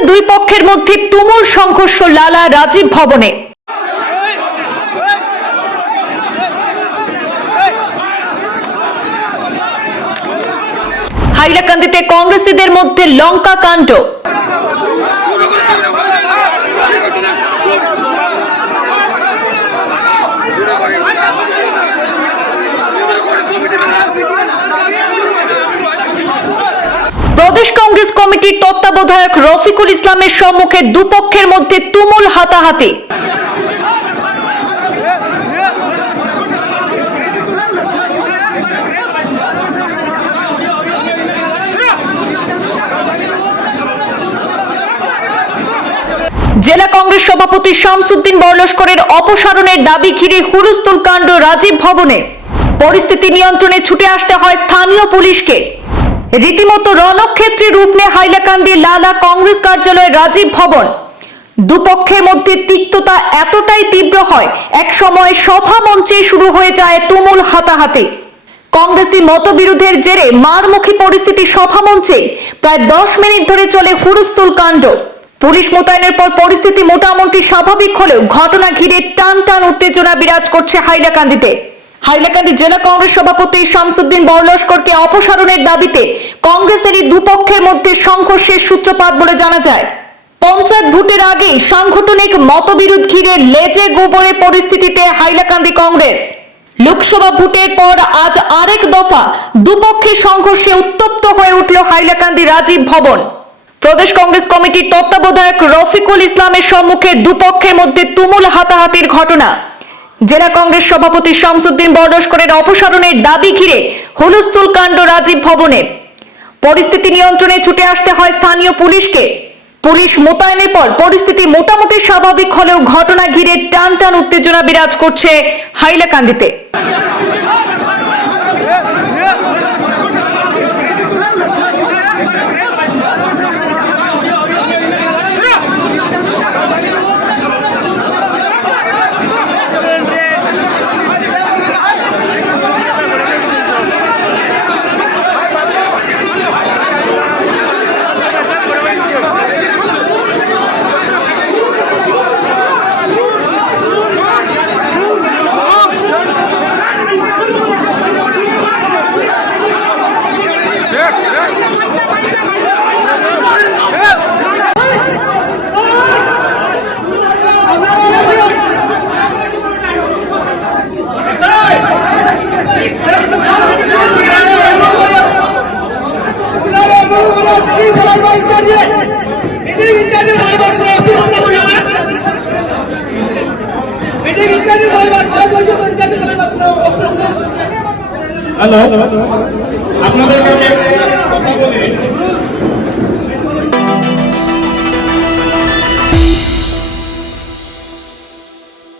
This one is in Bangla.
কংগ্রেসের দুই পক্ষের মধ্যে তুমুল সংঘর্ষ লালা রাজীব ভবনে। হাইলাকান্দিতে কংগ্রেসীদের মধ্যে লঙ্কা কাণ্ড। প্রদেশ কংগ্রেস কমিটির তত্ত্বাবধায়ক রফিকুল ইসলামের সম্মুখে দুপক্ষের মধ্যে তুমুল হাতাহাতি। জেলা কংগ্রেস সভাপতি শামসুদ্দিন বরলস্করের অপসারণের দাবি ঘিরে হুলস্থুল কাণ্ড রাজীব ভবনে। পরিস্থিতি নিয়ন্ত্রণে ছুটে আসতে হয় স্থানীয় পুলিশকে। রীতিমতো রণক্ষেত্রে রূপ নেয় হাইলাকান্দি লালা কংগ্রেস কার্যালয়ের রাজীব ভবন। দুপক্ষের মধ্যে তিক্ততা এতটাই তীব্র হয় একসময় সভা মঞ্চে শুরু হয়ে যায় তুমুল হাতাহাতি। কংগ্রেসি মতবিরোধের জেরে মারমুখী পরিস্থিতি সভা মঞ্চে প্রায় 10 মিনিট ধরে চলে হুলস্থুল কাণ্ড। পুলিশ মোতায়েনের পর পরিস্থিতি মোটামুটি স্বাভাবিক হলেও ঘটনা ঘিরে টান টান উত্তেজনা বিরাজ করছে হাইলাকান্দিতে। হাইলাকান্দি জেলা কংগ্রেস সভাপতি শামসুদ্দিন বরলস্করকে অপসারণের দাবিতে কংগ্রেসেরই দুপক্ষের মধ্যে সংঘর্ষের সূত্রপাত বলে জানা যায়। পঞ্চায়েত ভোটের আগে সাংগঠনিক মতবিরোধ ঘিরে লেজে গোবরে পরিস্থিতিতে হাইলাকান্দি কংগ্রেস। লোকসভা ভোটের পর আজ আরেক দফা দুপক্ষের সংঘর্ষে উত্তপ্ত হয়ে উঠল হাইলাকান্দি রাজীব ভবন। প্রদেশ কংগ্রেস কমিটির তত্ত্বাবধায়ক রফিকুল ইসলামের সম্মুখে দুপক্ষের মধ্যে তুমুল হাতাহাতির ঘটনা। জেলা কংগ্রেস সভাপতি শামসুদ্দিন বরলস্করের অপসারণের দাবি ঘিরে হুলস্থুল কাণ্ড রাজীব ভবনে। পরিস্থিতি নিয়ন্ত্রণে ছুটে আসতে হয় স্থানীয় পুলিশকে। পুলিশ মোতায়েনের পর পরিস্থিতি মোটামুটি স্বাভাবিক হলেও ঘটনা ঘিরে টান টান উত্তেজনা বিরাজ করছে হাইলাকান্দিতে। হ্যালো, আপনাদেরকে কথা বলি।